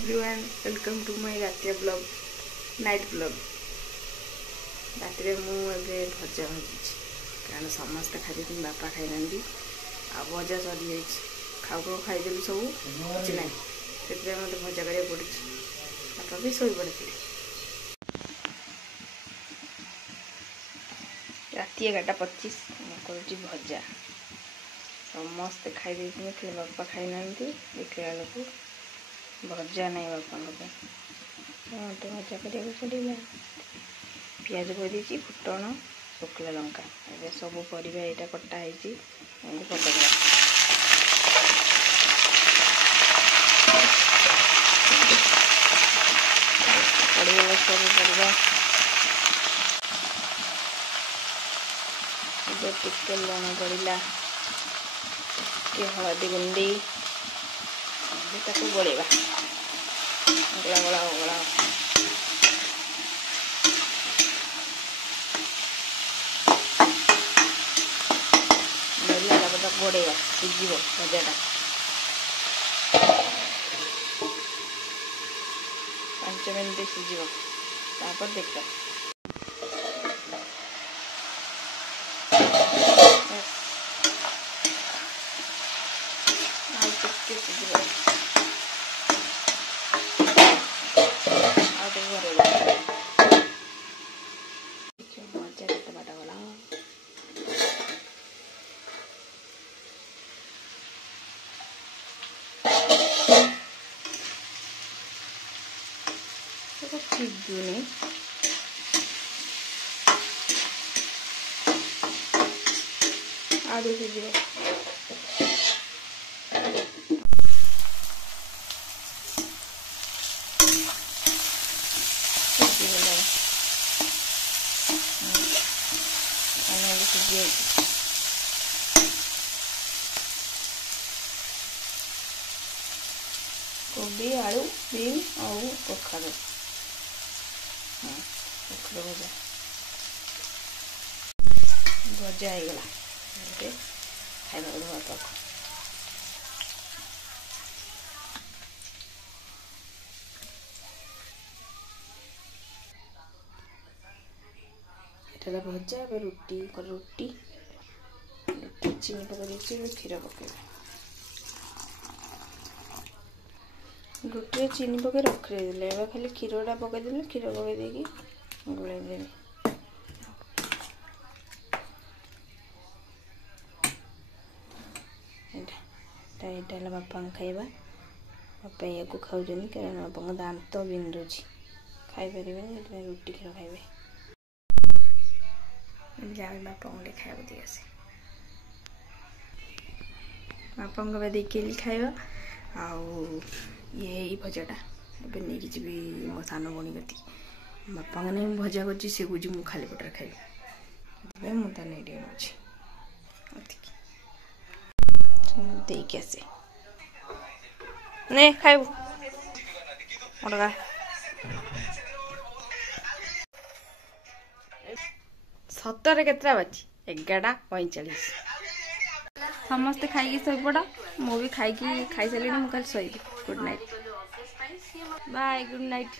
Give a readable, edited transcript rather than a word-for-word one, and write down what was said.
Everyone welcome to my रातिया blog night blog. रात मुझे भजा भाजी कारण समस्ते खाई बापा खाई आ भजा सरी जाइए खाऊ खाऊ खाईदेलु सब कि ना से मत भजा करा पड़ी बापा भी शो पड़े। राति 11:25 कर भजा समस्ते खाई खाली बापा खाई ना देखला बेलू भजा नहीं बापा मत भजा करा पड़ा। पियाज कर फुटण शुक्ला लंका ए सब परिवा यहाँ कटाई पकड़ा पड़गला सब परिवा टिके लुण पड़ा टे हलदी गुंडी गोलेवा गला गला गला गोड़ेगा सीझ भजाटा 5 मिनट सीझ देखा मजा केते बाटा गला सिजुनी आलू सिझ कोबी आलू बीन और कखारू भजा भजा होगला खाइबा बापा ये भजा रुटी रुटी चीनी पकड़ क्षीर पक रुटी चीनी पकड़ रखीदे खाली क्षीरटा पकईदे क्षीर पकईदे गोलैदे यहाँ बापा खाइबा बापा या खाऊ कारण बापा दांत बिंधु खाईपर रुटी क्षीर खाइबे बापा को खाया दी आसे बापा देखिए खाइबा ये भजाटा नहीं जी मो सान भणी गति बापा ने भजा कर कौच मु खाली पटे खाइबी मुझे नहीं देख आसे नहीं खाइबू सतरे केतटा बाजी 11:45 समस्ते खाई शोपड़ मु भी खाई सारे मुझे शोबी good night bye good night.